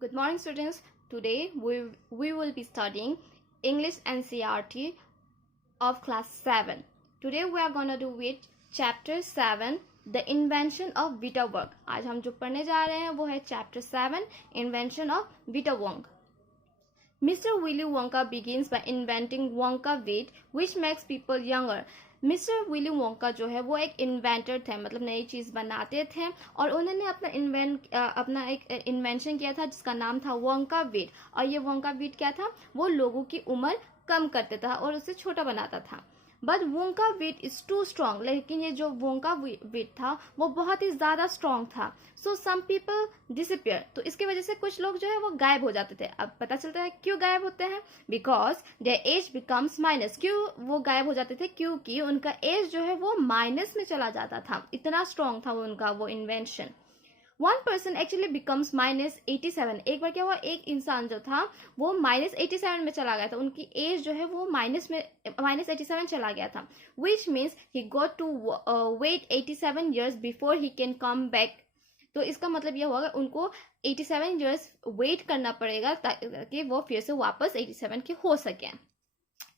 Good morning, students. Today we will be studying English NCERT of class 7. Today we are gonna do with chapter 7, the invention of Wittenberg. आज हम जो पढ़ने जा रहे हैं वो है chapter 7, invention of Wittenberg. Mr. Willy Wonka begins by inventing Wonka wheat, which makes people younger. Mister Willy Wonka जो है वो एक इन्वेंटर थे, मतलब नई चीज़ बनाते थे और उन्होंने अपना एक इन्वेंशन किया था जिसका नाम था वोंका वीट। और ये वोंका वीट क्या था, वो लोगों की उम्र कम करता था और उसे छोटा बनाता था। But Wonka Vite is too strong, लेकिन ये जो वोंका वीट था वो बहुत ही ज़्यादा स्ट्रॉन्ग था। सो सम पीपल डिसअपियर, तो इसकी वजह से कुछ लोग जो है वो गायब हो जाते थे। अब पता चलता है क्यों गायब होते हैं, because their age becomes minus. क्यों वो गायब हो जाते थे, क्योंकि उनका एज जो है वो माइनस में चला जाता था, इतना स्ट्रॉन्ग था उनका वो इन्वेंशन। 1 person actually becomes -87। एक बार क्या हुआ, एक इंसान जो था वो -87 में चला गया था, उनकी एज जो है वो -87 चला गया था, which means he got to wait 87 years before he can come back. तो इसका मतलब यह होगा उनको 87 years वेट करना पड़ेगा ताकि वो फिर से वापस 87 के हो सके।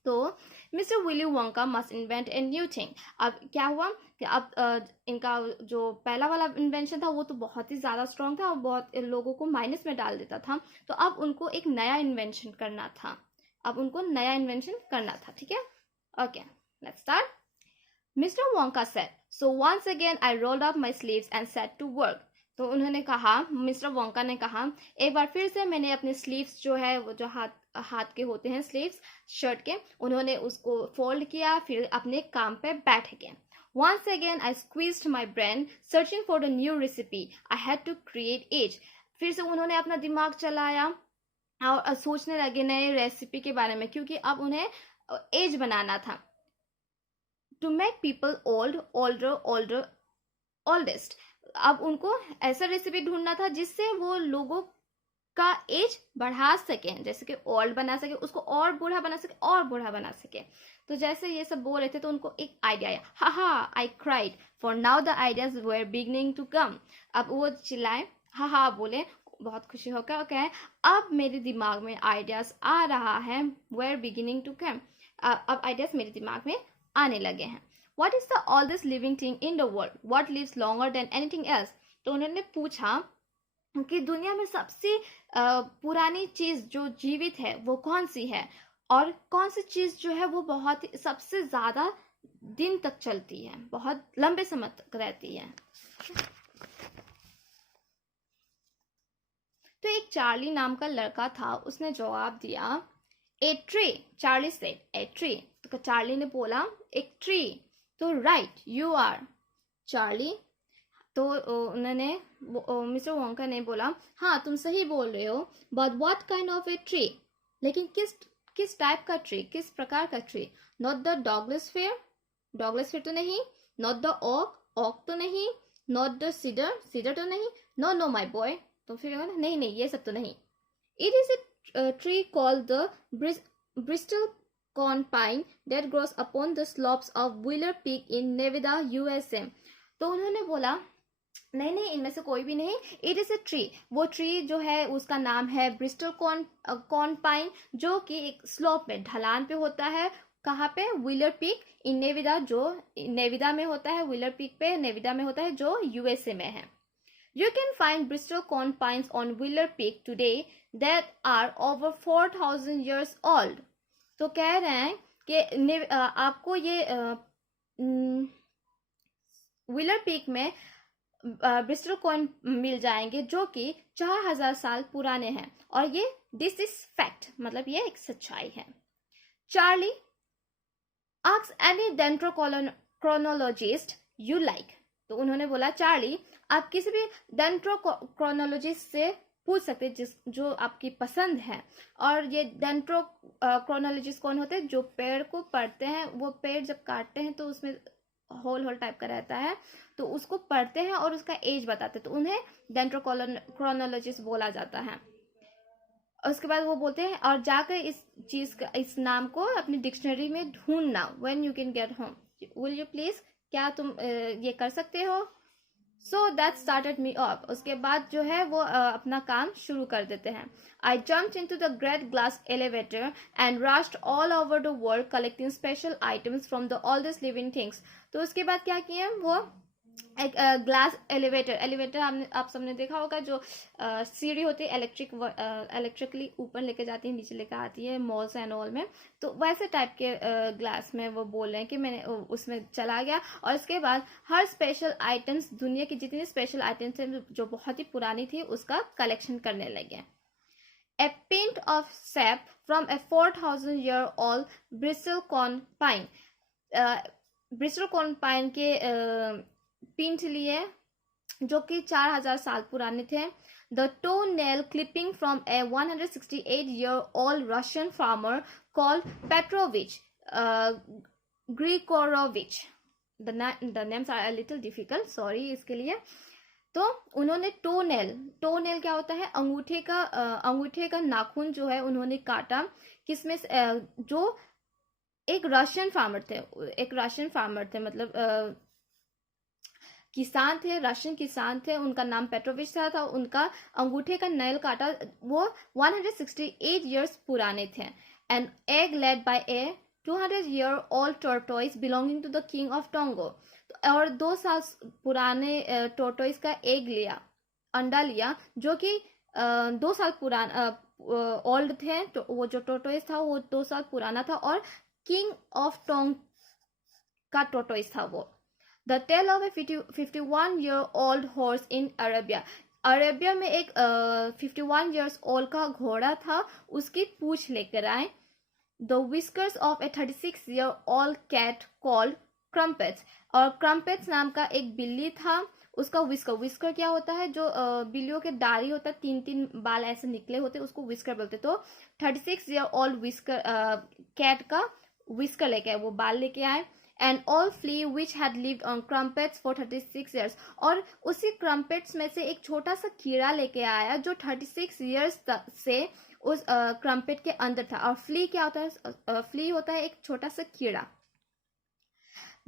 तो mister Willy Wonka must invent a new thing. अब क्या हुआ कि अब इनका जो पहला वाला इन्वेंशन था वो तो बहुत ही ज़्यादा स्ट्रॉन्ग था और बहुत लोगों को माइनस में डाल देता था। तो अब उनको एक नया इन्वेंशन करना था, ठीक है। Okay, let's start. Mister Wonka said, so once again I rolled up my sleeves and set to work. तो उन्होंने कहा, मिस्टर वोंका ने कहा, एक बार फिर से मैंने अपने स्लीव्स जो है वो जो हाथ के होते हैं स्लीव्स शर्ट के, उन्होंने उसको फोल्ड किया, फिर अपने काम पे बैठ गए। Once again I squeezed my brain searching for the new recipe I had to create each। फिर से उन्होंने अपना दिमाग चलाया और सोचने लगे नए रेसिपी के बारे में, क्योंकि अब उन्हें एज बनाना था। To make people old, older, older, oldest। अब उनको ऐसा रेसिपी ढूंढना था जिससे वो लोगों का एज बढ़ा सके, जैसे कि ओल्ड बना सके, उसको और बूढ़ा बना सके और बूढ़ा बना सके। तो जैसे ये सब बोल रहे थे तो उनको एक आइडिया आया, ha ha I cried for now the ideas were beginning to come. अब वो चिल्लाए, हा हा बोले बहुत खुशी होकर, कहे अब मेरे दिमाग में आइडियाज आ रहा है, वेर बिगिनिंग टू कम। अब आइडियाज मेरे दिमाग में आने लगे हैं। What is the oldest living thing in the world? What lives longer than anything else? तो उन्होंने पूछा कि दुनिया में सबसे पुरानी चीज जो जीवित है वो कौन सी है, और कौन सी चीज जो है वो बहुत सबसे ज्यादा दिन तक चलती है, बहुत लंबे समय तक रहती है। तो एक चार्ली नाम का लड़का था, उसने जवाब दिया, a tree. Charlie said, a tree. तो चार्ली ने बोला, एक ट्री। तो राइट यू आर चार्ली। तो उन्होंने मिस्टर वोंका ने बोला, हाँ तुम सही बोल रहे हो, but what kind of a tree? लेकिन किस टाइप का ट्री, किस प्रकार का tree? Not the Douglas fair तो नहीं, नॉट द ओक तो नहीं, नॉट द सीडर तो नहीं, नो माई बॉय। तो फिर नहीं ये सब तो नहीं। It is a tree called the Bristol corn pine that grows upon the slopes of Wheeler Peak in Nevada, USA। तो उन्होंने बोला, नहीं इनमें से कोई भी नहीं, इट इज ए ट्री। वो ट्री जो है उसका नाम है ब्रिस्टल कॉर्न पाइन, जो कि एक स्लोप में, ढलान पे होता है। कहाँ पे? व्हीलर पीक इन नेविडा, जो नेविदा में होता है, व्हीलर पीक पे नेविडा में होता है, जो यूएसए में है। You can find Bristol corn pines on Wheeler Peak today that are over 4,000 years old। तो कह रहे हैं कि आपको ये व्हीलर पीक में ब्रिस्टल कॉर्न मिल जाएंगे जो कि 4,000 साल पुराने हैं, और ये दिस इज फैक्ट, मतलब ये एक सच्चाई है। Charlie ask any dendrochronologist you like. तो उन्होंने बोला, चार्ली आप किसी भी डेंड्रोक्रोनोलॉजिस्ट से पूछ सकते हैं जो आपकी पसंद है। और ये डेंड्रोक्रोनोलॉजिस्ट कौन होते हैं? जो पेड़ को पढ़ते हैं, वो पेड़ जब काटते हैं तो उसमें होल टाइप का रहता है, तो उसको पढ़ते हैं और उसका एज बताते हैं, तो उन्हें डेंड्रोक्रोनोलॉजिस्ट बोला जाता है। उसके बाद वो बोलते हैं, और जाकर इस नाम को अपनी डिक्शनरी में ढूंढना, when you can get home, will you please, क्या तुम ये कर सकते हो? So that started me up. उसके बाद जो है वो अपना काम शुरू कर देते हैं. आई jumped into the great glass elevator and rushed all over the world collecting special items from the oldest living things. तो उसके बाद क्या किए वो एक ग्लास एलिवेटर आप सबने देखा होगा, जो सीढ़ी होती है इलेक्ट्रिकली ऊपर लेके जाती है, नीचे लेकर आती है मॉल्स एंड ऑल में. तो वैसे टाइप के ग्लास में वो बोल रहे हैं कि मैंने उसमें चला गया और इसके बाद हर स्पेशल आइटम्स, दुनिया की जितनी स्पेशल आइटम्स हैं जो बहुत ही पुरानी थी, उसका कलेक्शन करने लगे. A pint of sap from a 4,000-year-old bristlecone pine. Bristlecone pine के पिंट लिए जो कि 4,000 साल पुराने थे. The toe nail clipping from a 168-year-old Russian farmer called Petrovich Grigorovich. The names are a little difficult, sorry इसके लिए. तो उन्होंने टोनेल क्या होता है, अंगूठे का नाखून जो है उन्होंने काटा. किसमें जो एक रशियन फार्मर थे मतलब किसान थे, रशियन किसान थे, उनका नाम पेट्रोविच था. उनका अंगूठे का नेल काटा, वो 168 इयर्स पुराने थे. An egg led by A 200-year-old tortoise belonging to the king of Tongo. और 2 साल पुराने टोर्टोइस का अंडा लिया जो कि 2 साल पुराना ओल्ड थे. तो वो जो टोर्टोइस था वो 2 साल पुराना था और किंग ऑफ टोंग का टोर्टोइस था वो. The tale of a 51-year-old horse in Arabia में एक 51 years old का घोड़ा था, उसकी पूंछ लेकर आए. The whiskers of a 36-year-old cat called Crumpets. और क्रम्पेट्स नाम का एक बिल्ली था, उसका विस्कर क्या होता है, जो बिल्लियों के दाढ़ी होता है, 3-3 बाल ऐसे निकले होते, उसको विस्कर बोलते. तो 36-year-old विस्कर कैट का विस्कर लेके आए, वो बाल लेके आए. And all flea which had lived on Crumpets for 36 years. और उसी क्रम्पेट्स में से एक छोटा सा कीड़ा लेके आया जो 36 years से उस क्रम्पेट के अंदर था. और फ्ली क्या होता है, फ्ली होता है एक छोटा सा कीड़ा.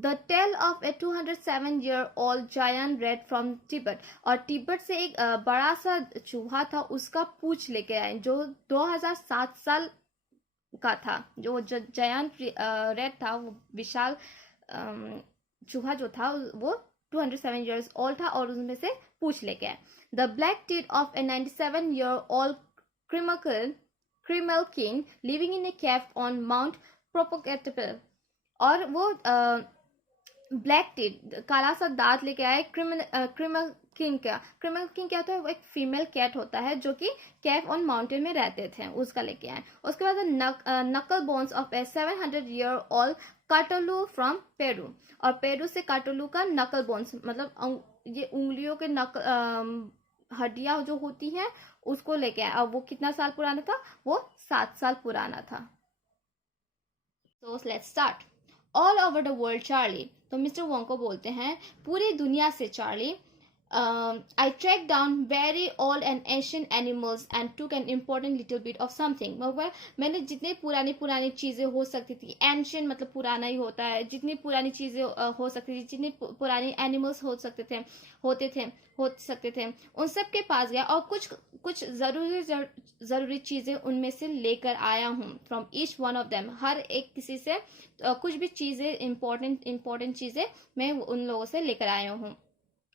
The tale of a 207-year-old giant rat from Tibet. और तिब्बत से एक बड़ा सा चूहा था, उसका पूंछ लेके आए जो 2007 साल का था. जो जायंट रेड था, वो विशाल चूहा जो था वो 207 years old था और उसमें से पूंछ लेके आए. The black teeth of a 97-year-old क्रिमल king living in a cave on mount Popocatepetl. और वो ब्लैक टीथ काला सा दांत लेके आए क्रिमल किंग क्या होता है, वो एक फीमेल कैट होता है जो कि कैफ ऑन माउंटेन में रहते थे, उसका लेके आए. उसके बाद knuckle bones of a 700-year-old cattaloo from Peru. और पेरू से काटोलू का नकल बोन्स मतलब ये उंगलियों के हड्डियां जो होती हैं उसको लेके आए. और वो कितना साल पुराना था, वो 7 साल पुराना था. So let's start. All over the world Charlie. तो मिस्टर वोंग को बोलते हैं पूरी दुनिया से Charlie. I tracked down very old and ancient animals and took an important little bit of something. मतलब मैंने जितने पुरानी चीज़ें हो सकती थी, ancient मतलब पुराना ही होता है, जितनी पुरानी चीज़ें हो सकती थी, जितने पुराने एनिमल्स हो सकते थे, उन सब के पास गया और कुछ ज़रूरी चीज़ें उनमें से लेकर आया हूँ. From each one of them. हर एक किसी से कुछ भी चीज़ें इम्पोर्टेंट चीज़ें मैं उन लोगों से लेकर आया हूँ.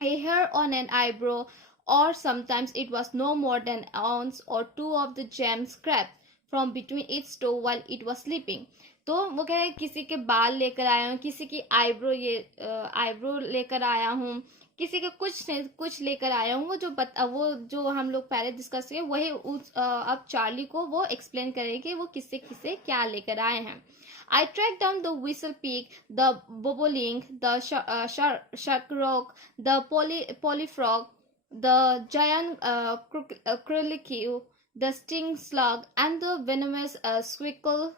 A hair on an eyebrow, or sometimes it was no more than an ounce or 2 of the gem scrapped from between its toe while it was sleeping. तो वो कह रहे किसी के बाल लेकर आया हूँ, किसी की आईब्रो लेकर आया हूँ, किसी के कुछ लेकर आया हूँ. वो जो हम लोग पहले डिस्कस किए वही अब चार्ली को वो एक्सप्लेन करेंगे वो किससे क्या लेकर आए हैं. I tracked down the whistle pig, the bobolink, the shark rock, the polyfrog, the giant curlicue, the sting slug, and the venomous squircle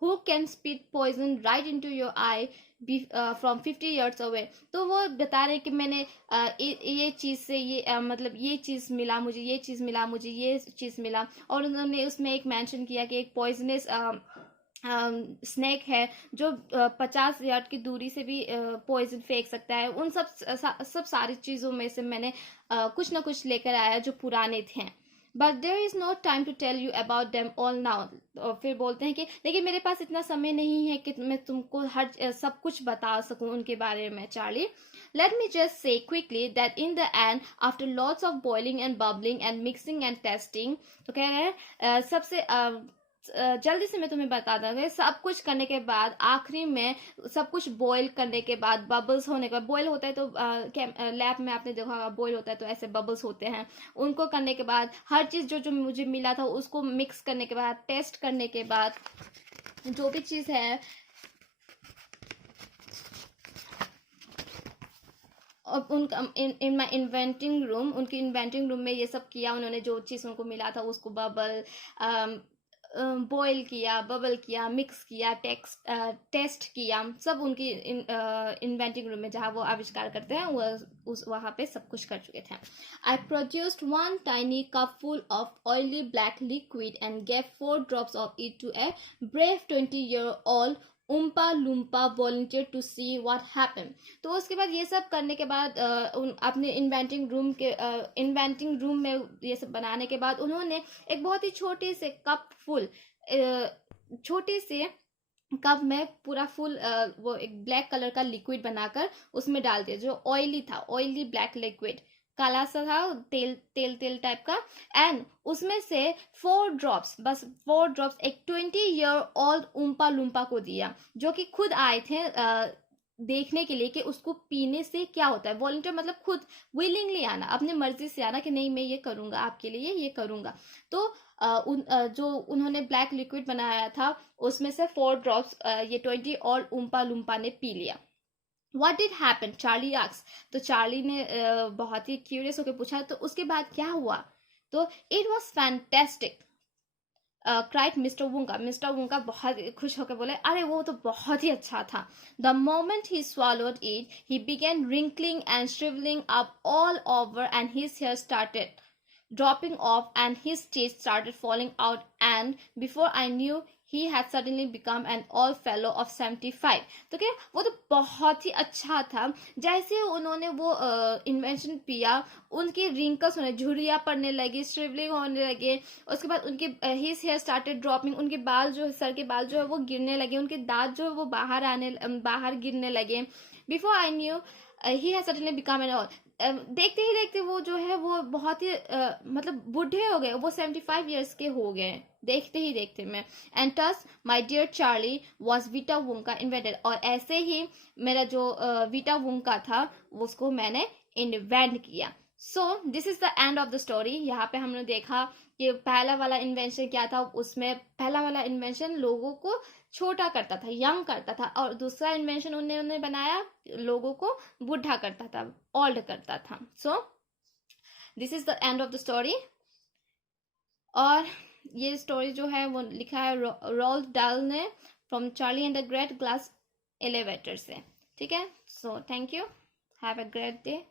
who can spit poison right into your eye from 50 yards away. तो वो बता रहे कि मैंने ये चीज़ से मतलब ये चीज़ मिला मुझे, ये चीज़ मिला. और उन्होंने उसमें एक मेंशन किया कि एक पॉइजनस स्नेक है जो 50 यार्ड की दूरी से भी पॉइजन फेंक सकता है। उन सब सारी चीज़ों में से मैंने कुछ ना कुछ लेकर आया जो पुराने थे। But there is no time to tell you about them all now. और फिर बोलते हैं कि लेकिन मेरे पास इतना समय नहीं है कि मैं तुमको हर सब कुछ बता सकूं उनके बारे में Charlie. Let me just say quickly that in the end, after lots of boiling and bubbling and mixing and testing, तो कह रहे हैं सबसे जल्दी से मैं तुम्हें बता दूंगा, सब कुछ करने के बाद आखिरी में सब कुछ बॉईल करने के बाद, बबल्स होने के बाद, बॉईल होता है तो लैब में आपने देखा होगा बॉईल होता है तो ऐसे बबल्स होते हैं, उनको करने के बाद हर चीज़ जो जो मुझे मिला था उसको मिक्स करने के बाद, टेस्ट करने के बाद, जो भी चीज़ है उनका इन माई इन्वेंटिंग रूम, उनकी इन्वेंटिंग रूम में ये सब किया उन्होंने, जो चीज़ उनको मिला था उसको बबल बॉयल किया, बबल किया, मिक्स किया, टेस्ट किया, सब उनकी इन्वेंटिंग रूम में जहाँ वो आविष्कार करते हैं उस वहाँ पे सब कुछ कर चुके थे। I produced 1 tiny cup full of oily black liquid and gave 4 drops of it to a brave 20-year-old Oompa Loompa volunteer to see what happen. तो उसके बाद ये सब करने के बाद अपने इन्वेंटिंग रूम में ये सब बनाने के बाद उन्होंने एक बहुत ही छोटे से कप फुल, छोटे से कप में पूरा फुल वो एक ब्लैक कलर का लिक्विड बनाकर उसमें डाल दिया, जो ऑयली था, ऑयली ब्लैक लिक्विड, काला सा था, तेल टाइप का। एंड उसमें से 4 ड्रॉप्स, बस 4 ड्रॉप्स एक 20-year-old उम्पा लुम्पा को दिया, जो कि खुद आए थे देखने के लिए कि उसको पीने से क्या होता है। वॉलंटियर मतलब खुद विलिंगली आना, अपने मर्जी से आना कि नहीं मैं ये करूंगा आपके लिए, ये करूंगा। तो जो उन्होंने ब्लैक लिक्विड बनाया था उसमें से 4 ड्रॉप्स ये 20-year-old उम्पा लुम्पा ने पी लिया। What did happen? Charlie asks. तो चार्ली ने बहुत ही क्यूरियस होकर पूछा तो उसके बाद क्या हुआ? तो it was fantastic cried Mister Wonka. Mister Wonka बहुत खुश होकर बोले अरे वो तो बहुत ही अच्छा था। The moment he swallowed it, he began wrinkling and shriveling up all over and his hair started dropping off and his teeth started falling out and before I knew he had suddenly become an old fellow of 75। तो क्या वो तो बहुत ही अच्छा था। जैसे उन्होंने वो इन्वेंशन पिया उनकी रिंकल्स होने, झुर्रियाँ पड़ने लगी, श्रिवलिंग होने लगे, उसके बाद उनके हिज हेयर स्टार्टेड ड्रॉपिंग, उनके बाल जो सर के बाल जो है वो गिरने लगे, उनके दांत जो है वो बाहर गिरने लगे। Before I knew he has suddenly become an old. देखते ही देखते वो जो है वो बहुत ही मतलब बूढ़े हो गए, वो 75 ईयर्स के हो गए देखते ही देखते में। And thus my dear Charlie was Vita Wonka invented. और ऐसे ही मेरा जो वीटा वुंका था उसको मैंने इन्वेंट किया। So this is the end of the story. यहाँ पे हमने देखा कि पहला वाला इन्वेंशन क्या था, उसमें पहला वाला इन्वेंशन लोगों को छोटा करता था, यंग करता था, और दूसरा इन्वेंशन उन्होंने बनाया लोगों को बूढ़ा करता था, ओल्ड करता था। So this is the end of the story. और ये स्टोरी जो है वो लिखा है रोल्ड डाल ने from Charlie and the great glass elevator से। ठीक है, so thank you, have a great day.